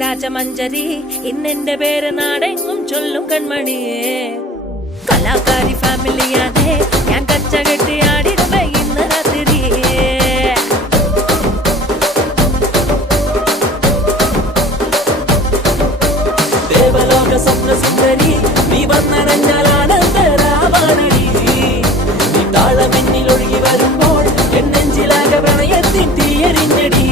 രാജമഞ്ചരി ഇന്നെന്റെ പേര് നാടെങ്ങും ചൊല്ലും കൺമണിയേ കലാകാരി ഫാമിലിയാണ് ഞാൻ കച്ച കെട്ടി ആടിടുമേ ഇന്ന് രാത്രിയേ ദേവലോക സ്വപ്ന സുന്ദരി നീ വന്നണഞ്ഞാൽ ആനന്ദരാവാനടി നീ താളമെന്നിൽ ഒഴുകി വരുമ്പോൾ എന്നെഞ്ചിലാകെ പ്രണയത്തിൻ തീയരിഞ്ഞടി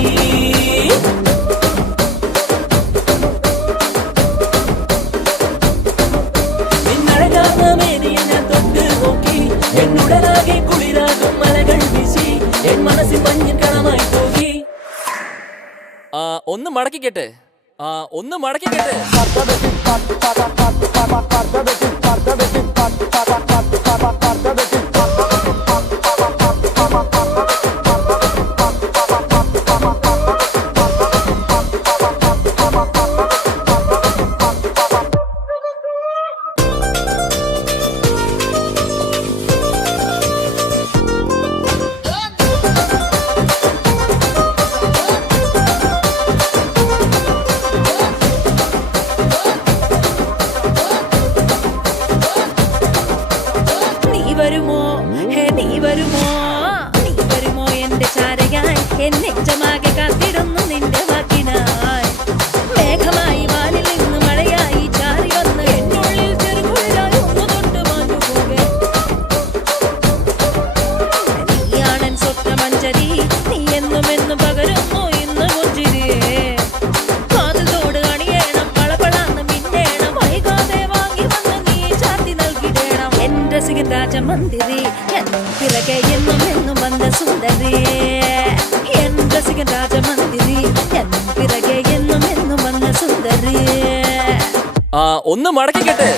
എന്നുടനാകെ കുളിരാകും മലകൾ വീശി എൻ മനസ്സിൽ മഞ്ഞിൻ കണമായി പോകി ഒന്ന് മടക്കിക്കെട്ട് ഒന്ന് മടക്കിക്കെട്ട് നീ വരുമോ എന്റെ ചാരയായി എന്നെ ജമാകെ കാത്തിടുന്നു നിന്റെ വാക്കിനായി മേഘമായി വാനിൽ നിന്ന് മഴയായി ചാരി വന്ന് എന്നുള്ളിൽ ചെറുകുളിരായി ഒന്ന് തൊട്ട് മാഞ്ഞു പോകെ നീയാണൻ സ്വപ്നമഞ്ചരി നീ എന്നും എന്നും പകരുന്നു ഇന്ന് മുഞ്ചിരിയേ കാതിലോട് അണിയേണം പളപളാന്ന് മിന്നേണം വൈകാതെ വാങ്ങി വന്ന് നീ ചാത്തി നൽകിടേണം എന്റെ രസികൻ രാജമന്ദിരി പിറകെ എന്നും എന്നും വന്ന സുന്ദരിയേ എൻ രസികൻ രാജമന്ദിരി പിറകെ എന്നും എന്നും വന്ന സുന്ദരിയേ ഒന്ന് മടക്കിക്കെട്ട്